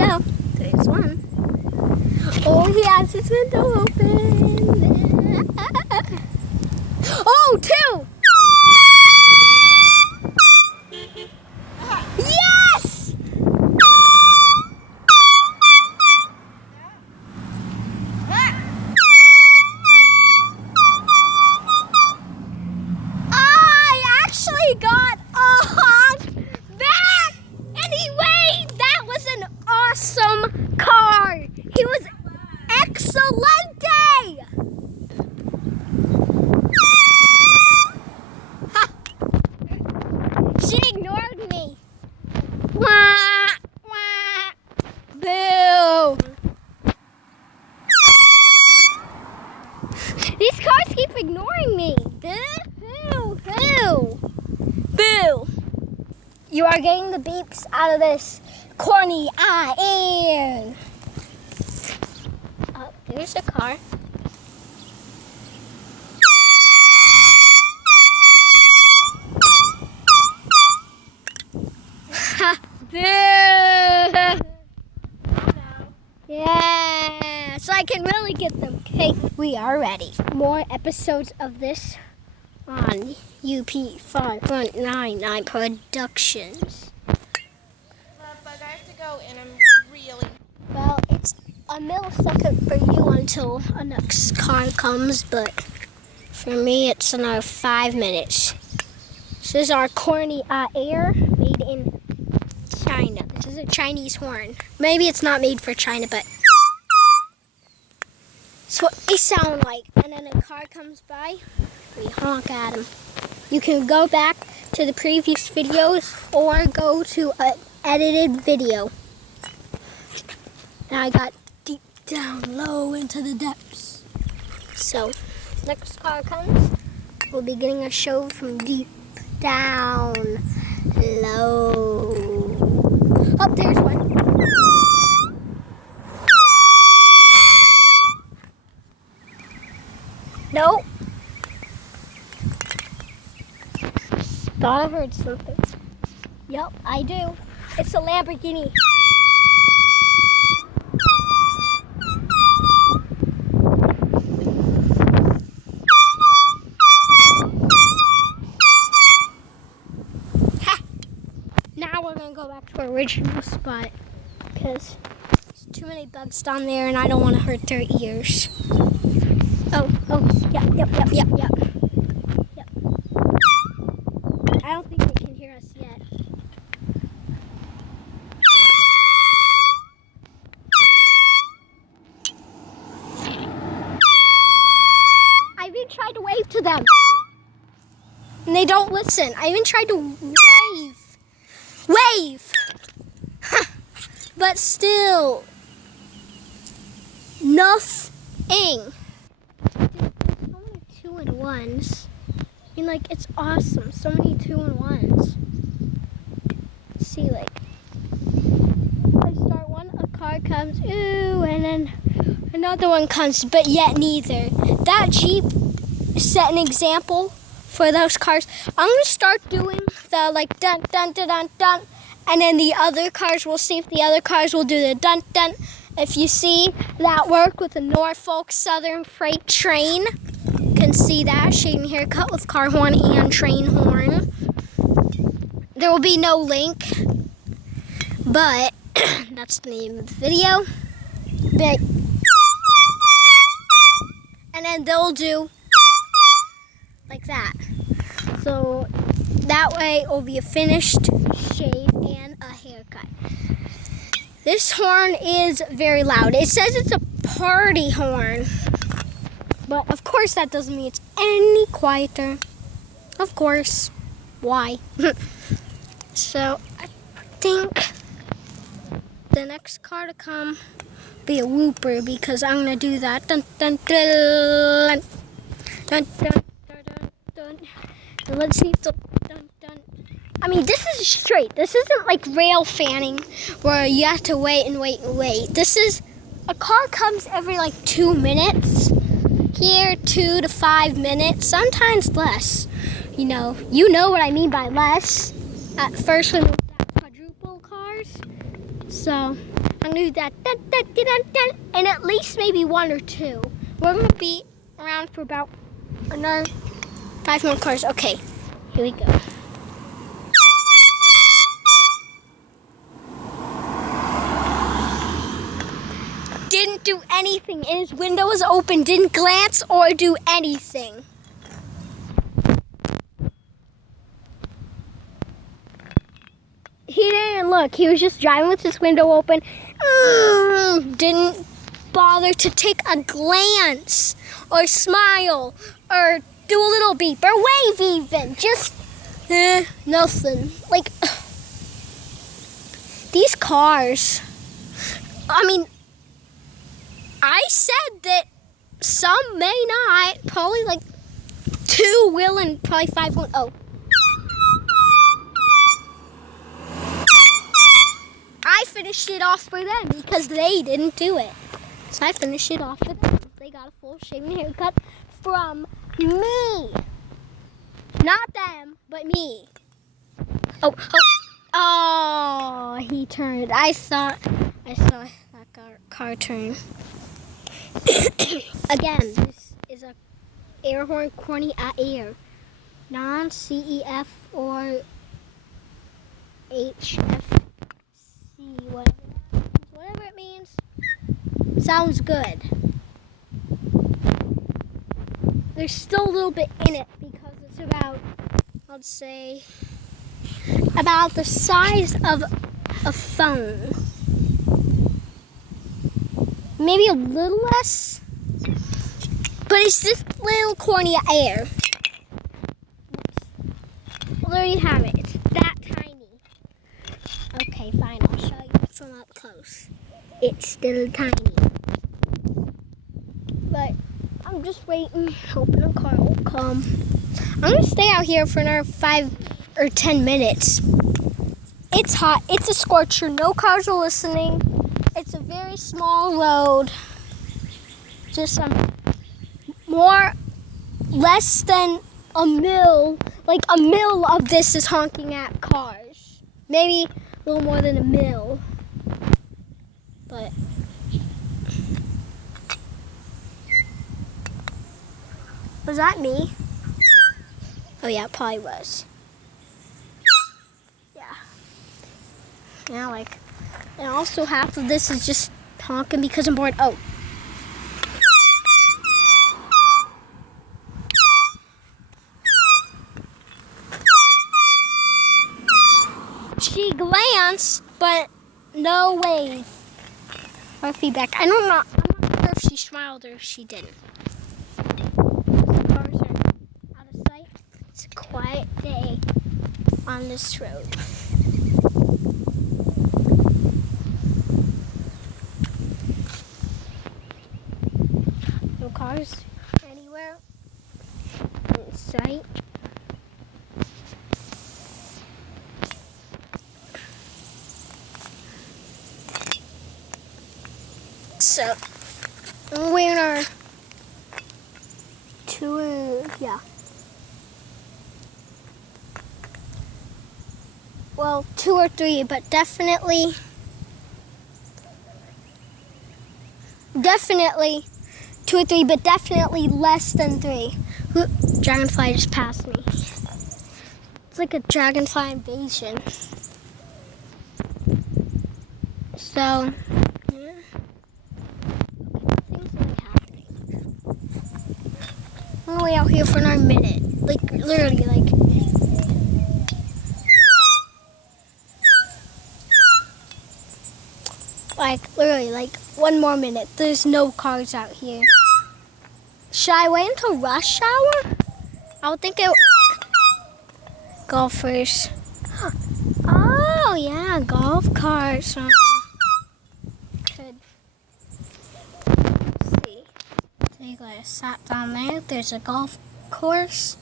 go. There's one. Oh, he has his window open. Oh, two. Yes! I actually got a Honk back! Anyway, that was an awesome car. He was excelente! Ha. She ignored me. Wah, wah. Boo! These cars keep ignoring me. Boo! Boo! You are getting the beeps out of this corny iron. Oh, there's a car. Ha! Boo! Yeah, so I can really get them. Okay, we are ready. More episodes of this on UP599 Productions. But I have to go, and I'm really... Well, it's a millisecond for you until a next car comes, but for me, it's another 5 minutes. This is our corny air made in China. This is a Chinese horn. Maybe it's not made for China, but it's what they sound like. And then a car comes by, we honk at them. You can go back to the previous videos or go to an edited video. Now I got deep down low into the depths. So, next car comes, we'll be getting a show from deep down low. Oh, there's one. No. Thought I heard something. Yep, I do. It's a Lamborghini. Ha! Now we're gonna go back to our original spot because there's too many bugs down there and I don't want to hurt their ears. Oh, yep. I don't think they can hear us yet. I even tried to wave to them. And they don't listen. I even tried to wave. Huh. But still, nothing. So many 2-in-1s. I mean, like, it's awesome. So many 2-in-1s. See, like, I start one, a car comes, ooh, and then another one comes, but yet neither. That Jeep set an example for those cars. I'm going to start doing the, like, dun, dun, dun, dun, dun, and then the other cars, we'll see if the other cars will do the dun, dun. If you see that work with the Norfolk Southern Freight Train, you can see that shading haircut with car horn and train horn. There will be no link, but that's the name of the video. But, and then they'll do like that. So that way it will be a finished shave and a haircut. This horn is very loud. It says it's a party horn. But of course that doesn't mean it's any quieter. Of course. Why? So I think the next car to come be a whooper because I'm gonna do that. Dun dun dun dun dun dun dun dun. And let's see if the dun dun. I mean, this is straight. This isn't like rail fanning where you have to wait and wait and wait. This is a car comes every like 2 minutes. Here, 2 to 5 minutes, sometimes less. You know what I mean by less. At first, when we got quadruple cars. So, I'm gonna do that, and at least maybe 1 or 2. We're gonna be around for about another 5 more cars. Okay, here we go. Didn't do anything, and his window was open. Didn't glance or do anything. He didn't look. He was just driving with his window open. Didn't bother to take a glance or smile or do a little beep or wave even. Just nothing. Like, these cars. I mean, I said that some may not. Probably like 2 will and probably 5 won't. Oh. I finished it off for them because they didn't do it. So I finished it off for them. They got a full shaving haircut from me. Not them, but me. Oh, he turned. I saw that car turn. Again, this is a air horn corny at air. Non-CEF or HF. Whatever it means, sounds good. There's still a little bit in it because it's about, I'd say, about the size of a phone. Maybe a little less, but it's just little corny air. Well, there you have it. It's that tiny. Okay, fine. I'll show you it from up close. It's still tiny. But I'm just waiting, hoping a car will come. I'm going to stay out here for another 5 or 10 minutes. It's hot. It's a scorcher. No cars are listening. It's a very small road. Just less than a mil. Like a mil of this is honking at cars. Maybe a little more than a mil. But was that me? Oh yeah, it probably was. Yeah. Yeah, like, and also half of this is just honking because I'm bored. Oh. She glanced, but no wave or feedback. I'm not sure if she smiled or if she didn't. The cars are out of sight. It's a quiet day on this road. No cars anywhere in sight. So, we're in our 2, well, 2 or 3, but definitely 2 or 3, but definitely less than 3. Dragonfly just passed me. It's like a dragonfly invasion. So, yeah. Nothing's really happening. I'm gonna wait out here for another minute. Like, literally, like 1 more minute. There's no cars out here. Should I wait until rush hour? I would think it. Golfers. Oh yeah, golf carts. Could see. They got sat down there. There's a golf course.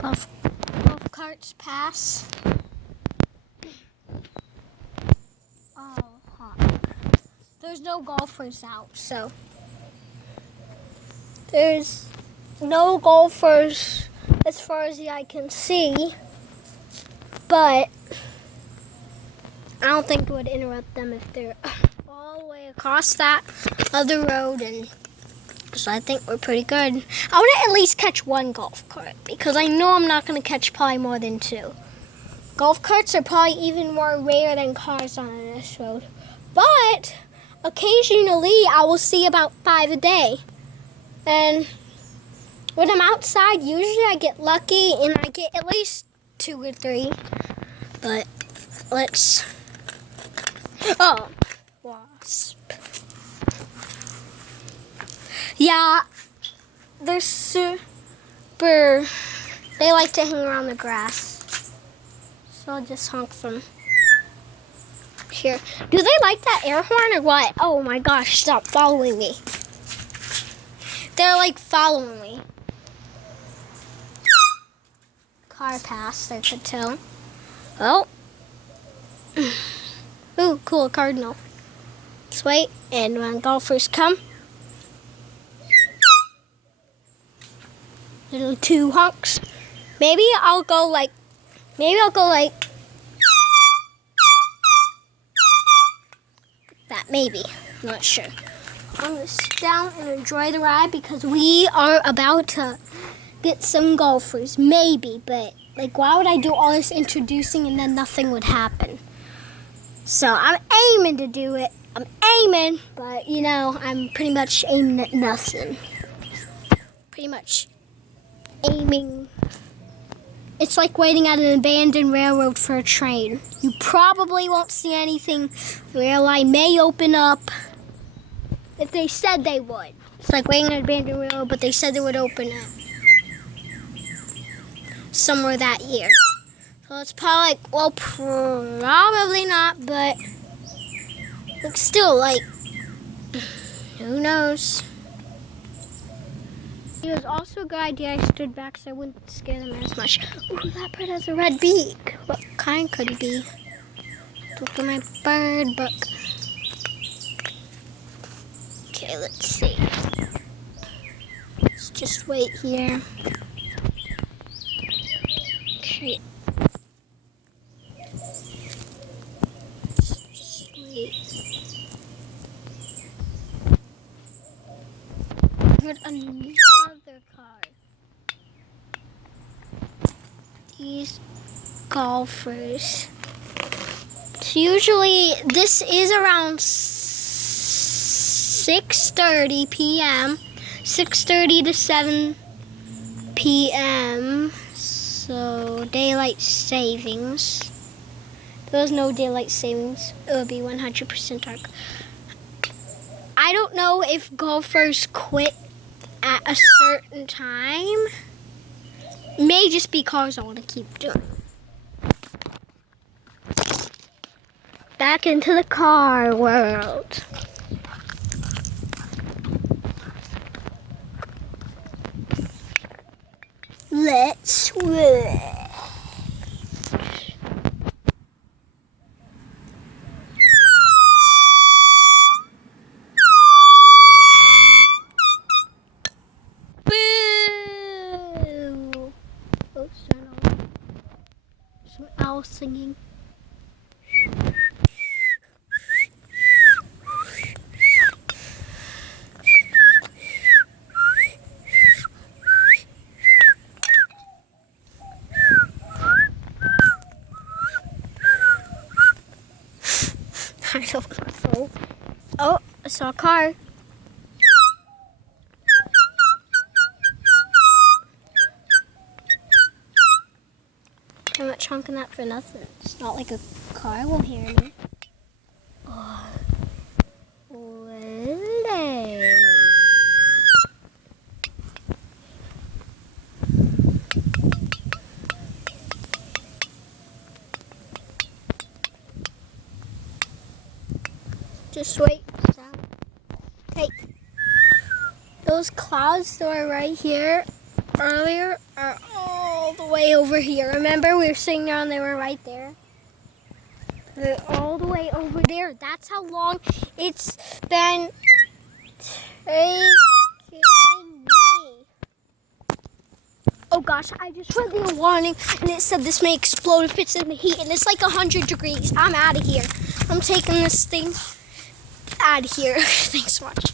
Golf carts pass. Oh, hot. There's no golfers out, so there's no golfers as far as the eye can see, but I don't think it would interrupt them if they're, oh, all the way across that other road, and so I think we're pretty good. I want to at least catch one golf cart because I know I'm not going to catch probably more than two. Golf carts are probably even more rare than cars on this road. But occasionally I will see about 5 a day. And when I'm outside, usually I get lucky and I get at least 2 or 3. But let's... Oh, wasp. Yeah, they're super... They like to hang around the grass. So I'll just honk them. Here. Do they like that air horn or what? Oh my gosh, stop following me. They're like following me. Car passed, I could tell. Oh. Ooh, cool, cardinal. Let's wait, and when golfers come, little 2 honks. Maybe I'll go like that, maybe. I'm not sure. I'm going to sit down and enjoy the ride because we are about to get some golfers. Maybe, but like why would I do all this introducing and then nothing would happen? So I'm aiming to do it. I'm aiming, but you know, I'm pretty much aiming at nothing. Pretty much aiming. It's like waiting at an abandoned railroad for a train. You probably won't see anything. The rail line may open up if they said they would. It's like waiting at an abandoned railroad, but they said they would open up somewhere that year. So it's probably like, well, probably not, but like still, like, who knows? It was also a good idea I stood back so I wouldn't scare them as much. Ooh, that bird has a red beak. What kind could it be? Look at my bird book. Okay, let's see. Let's just wait here. Okay. Just wait. Heard another car. These golfers. So usually this is around 6:30 p.m. 6:30 to 7 p.m. So daylight savings. If there was no daylight savings, it would be 100% dark. I don't know if golfers quit at a certain time. May just be cars I want to keep doing. Back into the car world. Let's switch. Some owls singing. I don't know. Oh, I saw a car. I'm not chunking that for nothing. It's not like a car will hear me. Oh. Willie. Just wait. Okay. Those clouds that were right here earlier are all the way over here. Remember, we were sitting there and they were right there. They're all the way over there. That's how long it's been taking me. Oh gosh, I just read the warning and it said this may explode if it's in the heat and it's like 100 degrees. I'm out of here. I'm taking this thing out of here. Thanks for watching.